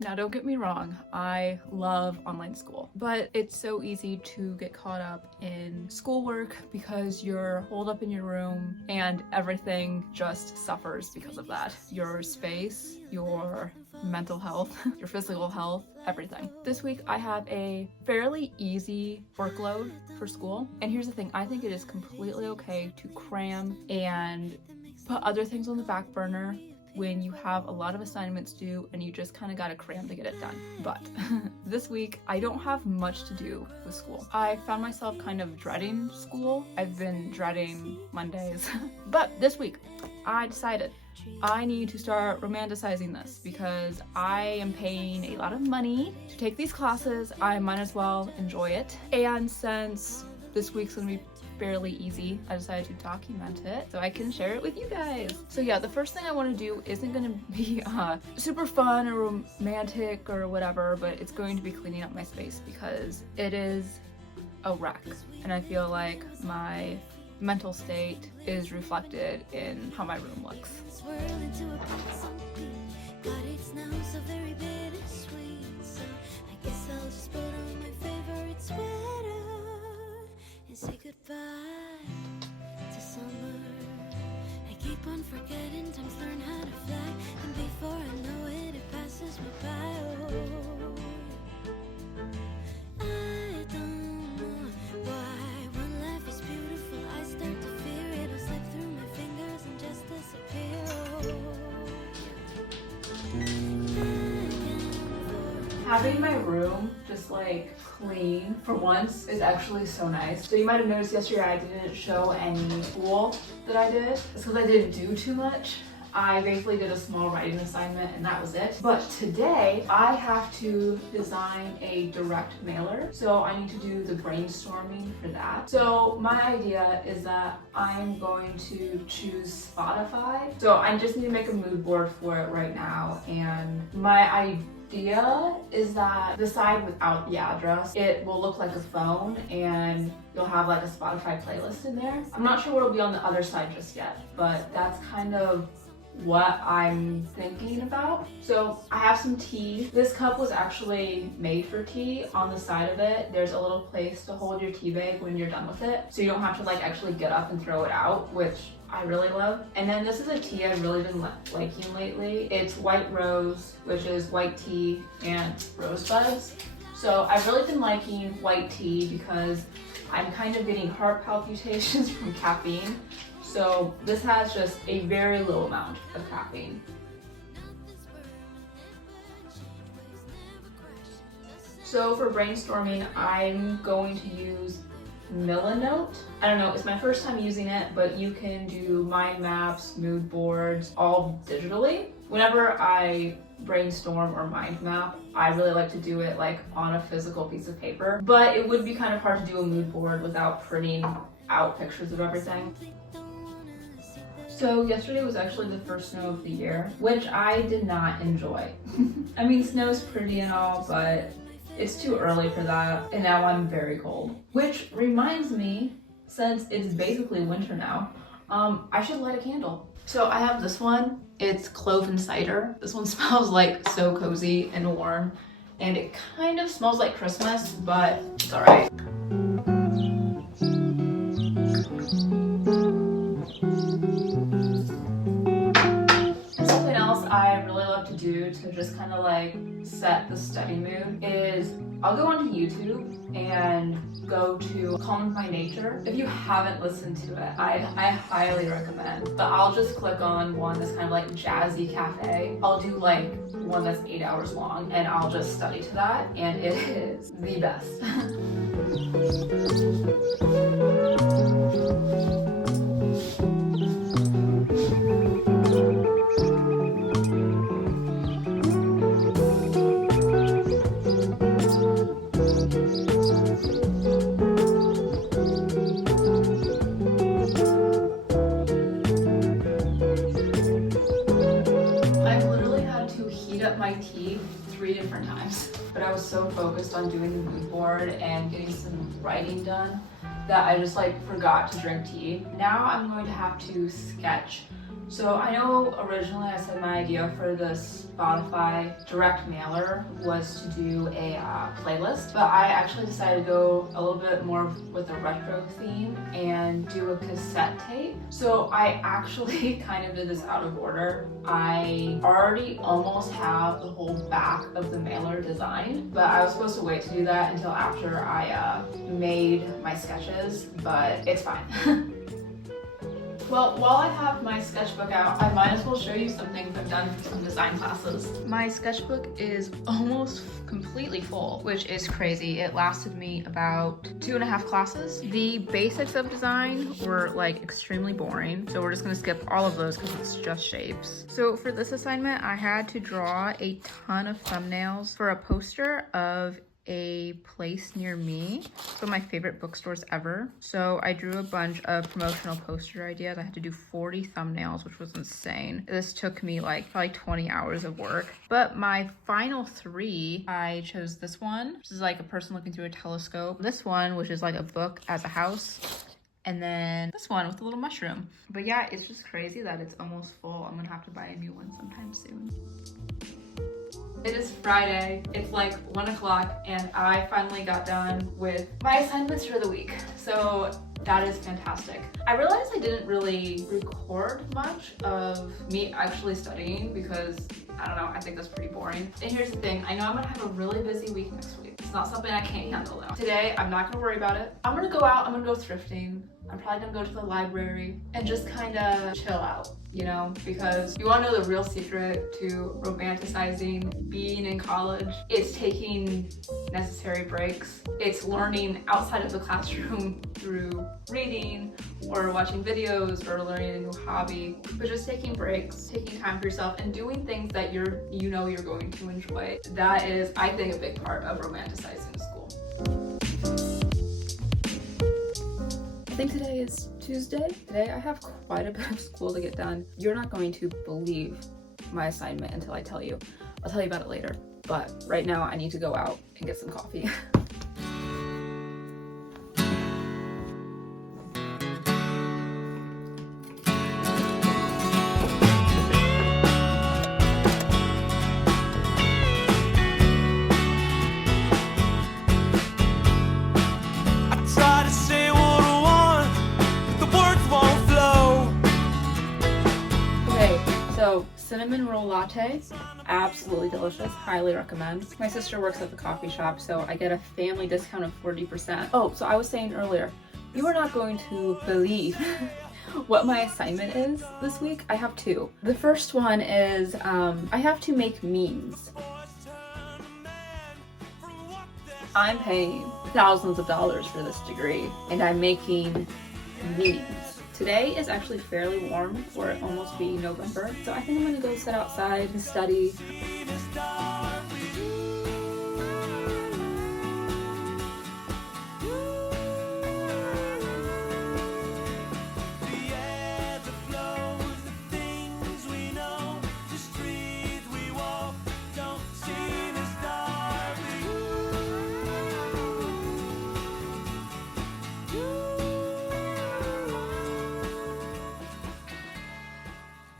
Now, don't get me wrong, I love online school, but it's so easy to get caught up in schoolwork because you're holed up in your room and everything just suffers because of that. Your space, your mental health, your physical health, everything. This week I have a fairly easy workload for school, and here's the thing, I think it is completely okay to cram and put other things on the back burner when you have a lot of assignments due and you just kind of gotta cram to get it done. But this week I don't have much to do with school. I found myself kind of dreading school. I've been dreading Mondays. But this week I decided I need to start romanticizing this because I am paying a lot of money to take these classes. I might as well enjoy it. And since this week's gonna be fairly easy, I decided to document it so I can share it with you guys. So yeah, the first thing I want to do isn't going to be super fun or romantic or whatever, but it's going to be cleaning up my space because it is a wreck, and I feel like my mental state is reflected in how my room looks. Say goodbye to summer. I keep on forgetting, times learn how to fly, and before I know it, it passes me by. Oh, I don't know why when life is beautiful, I start to fear it'll slip through my fingers and just disappear. Having my room just like clean for once is actually so nice. So you might have noticed yesterday I didn't show any school that I did. It's because I didn't do too much. I basically did a small writing assignment and that was it. But today I have to design a direct mailer. So I need to do the brainstorming for that. So my idea is that I'm going to choose Spotify. So I just need to make a mood board for it right now. And my idea is that the side without the address, it will look like a phone and you'll have like a Spotify playlist in there. I'm not sure what will be on the other side just yet, but that's kind of what I'm thinking about. So I have some tea. This cup was actually made for tea. On the side of it, there's a little place to hold your tea bag when you're done with it. So you don't have to like actually get up and throw it out, which I really love. And then this is a tea I've really been liking lately. It's white rose, which is white tea and rosebuds. So I've really been liking white tea because I'm kind of getting heart palpitations from caffeine. So this has just a very low amount of caffeine. So for brainstorming, I'm going to use Milanote. I don't know, it's my first time using it, but you can do mind maps, mood boards, all digitally. Whenever I brainstorm or mind map, I really like to do it like on a physical piece of paper, but it would be kind of hard to do a mood board without printing out pictures of everything. So yesterday was actually the first snow of the year, which I did not enjoy. I mean, snow's pretty and all, but it's too early for that, and now I'm very cold. Which reminds me, since it's basically winter now, I should light a candle. So I have this one, it's clove and cider. This one smells like so cozy and warm, and it kind of smells like Christmas, but it's all right. I really love to do to just kind of like set the study mood is I'll go onto YouTube and go to Calm by Nature. If you haven't listened to it, I highly recommend. But I'll just click on one that's kind of like jazzy cafe. I'll do like one that's 8 hours long and I'll just study to that, and it is the best. My tea 3 different times, but I was so focused on doing the mood board and getting some writing done that I just like forgot to drink tea. Now I'm going to have to sketch So I know originally I said my idea for this Spotify direct mailer was to do a playlist, but I actually decided to go a little bit more with a retro theme and do a cassette tape. So I actually kind of did this out of order. I already almost have the whole back of the mailer designed, but I was supposed to wait to do that until after I made my sketches, but it's fine. Well, while I have my sketchbook out, I might as well show you some things I've done for some design classes. My sketchbook is almost completely full, which is crazy. It lasted me about 2.5 classes. The basics of design were like extremely boring, so we're just gonna skip all of those because it's just shapes. So for this assignment, I had to draw a ton of thumbnails for a poster of a place near me, so my favorite bookstores ever. So I drew a bunch of promotional poster ideas. I had to do 40 thumbnails, which was insane. This took me like probably 20 hours of work. But my final 3, I chose this one, which is like a person looking through a telescope. This one, which is like a book as a house. And then this one with a little mushroom. But yeah, it's just crazy that it's almost full. I'm gonna have to buy a new one sometime soon. It is Friday, it's like 1 o'clock, and I finally got done with my assignments for the week. So that is fantastic. I realized I didn't really record much of me actually studying because, I don't know, I think that's pretty boring. And here's the thing, I know I'm gonna have a really busy week next week. It's not something I can't handle though. Today, I'm not gonna worry about it. I'm gonna go out, I'm gonna go thrifting. I'm probably gonna go to the library and just kinda chill out, you know? Because you wanna know the real secret to romanticizing being in college? It's taking necessary breaks. It's learning outside of the classroom through reading or watching videos or learning a new hobby. But just taking breaks, taking time for yourself, and doing things that you know you're going to enjoy. That is, I think, a big part of romanticizing school. I think today is Tuesday. Today I have quite a bit of school to get done. You're not going to believe my assignment until I tell you. I'll tell you about it later. But right now I need to go out and get some coffee. So, cinnamon roll latte, absolutely delicious, highly recommend. My sister works at the coffee shop, so I get a family discount of 40%. Oh, so I was saying earlier, you are not going to believe what my assignment is this week. I have 2. The first one is, I have to make memes. I'm paying thousands of dollars for this degree, and I'm making memes. Today is actually fairly warm for it almost be November, so I think I'm gonna go sit outside and study.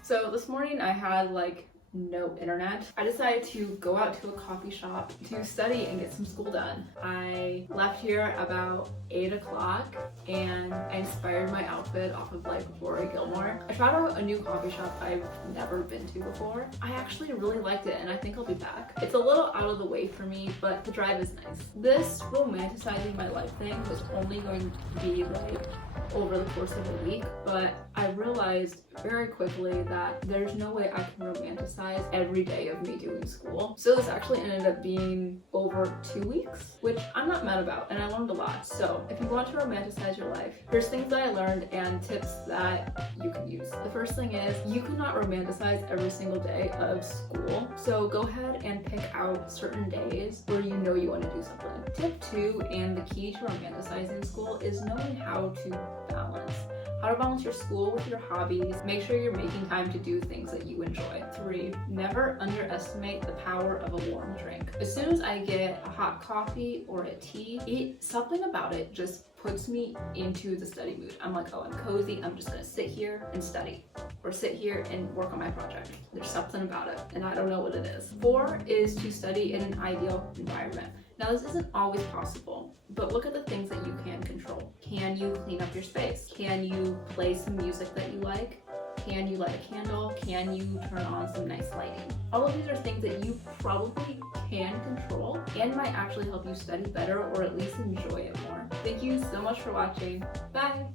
So this morning I had like no internet. I decided to go out to a coffee shop to study and get some school done. I left here about 8 o'clock and I inspired my outfit off of like Rory Gilmore. I tried out a new coffee shop I've never been to before. I actually really liked it and I think I'll be back. It's a little out of the way for me, but the drive is nice. This romanticizing my life thing was only going to be like over the course of a week, but I realized very quickly that there's no way I can romanticize every day of me doing school. So this actually ended up being over 2 weeks, which I'm not mad about, and I learned a lot. So if you want to romanticize your life, here's things that I learned and tips that you can use. The first thing is you cannot romanticize every single day of school. So go ahead and pick out certain days where you know you want to do something. Tip 2 and the key to romanticizing school is knowing how to balance. how to balance your school with your hobbies, make sure you're making time to do things that you enjoy. 3, never underestimate the power of a warm drink. As soon as I get a hot coffee or a tea, something about it just puts me into the study mood. I'm like, oh, I'm cozy, I'm just gonna sit here and study, or sit here and work on my project. There's something about it, and I don't know what it is. 4 is to study in an ideal environment. Now, this isn't always possible, but look at the things that you can control. Can you clean up your space? Can you play some music that you like? Can you light a candle? Can you turn on some nice lighting? All of these are things that you probably can control and might actually help you study better or at least enjoy it more. Thank you so much for watching. Bye!